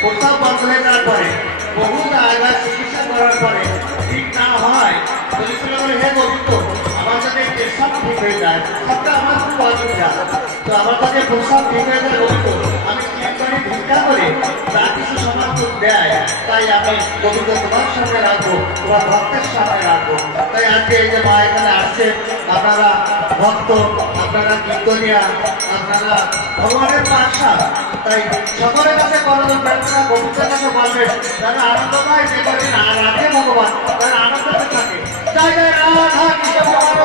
প্রস্তাব বন্ধ হয়ে যাওয়ার পরে বহু জায়গায় চিকিৎসা করার পরে ঠিক না হয় বলেছিল বলে হে গোবিন্দ আমার যাতে পেশাব ঠিক হয়ে যায় সবটা আমার খুব অসুবিধা তো আমার কাছে প্রস্তাব ঠিক হয়ে যায় গোবিন্দ আমি কীর্তনে ভিক্ষা করে যা কিছু সমর্থন দেয় তাই আমি গোবিন্দ তোমার সামনে রাখবো তোমার ভক্তের সামনে রাখবো তাই আজকে এই যে মা এখানে আসছে আপনারা ভক্ত আপনারা কীর্তনিয়া আপনারা ভগবানের পাশা তাই সকলের কাছে করবেন প্রার্থনা গোবিন্দের কাছে বলবেন যারা আনন্দ পায় যে কদিন রাখে ভগবান তারা আনন্দতে থাকে জয় জয় রাধা কৃষ্ণ ভগবান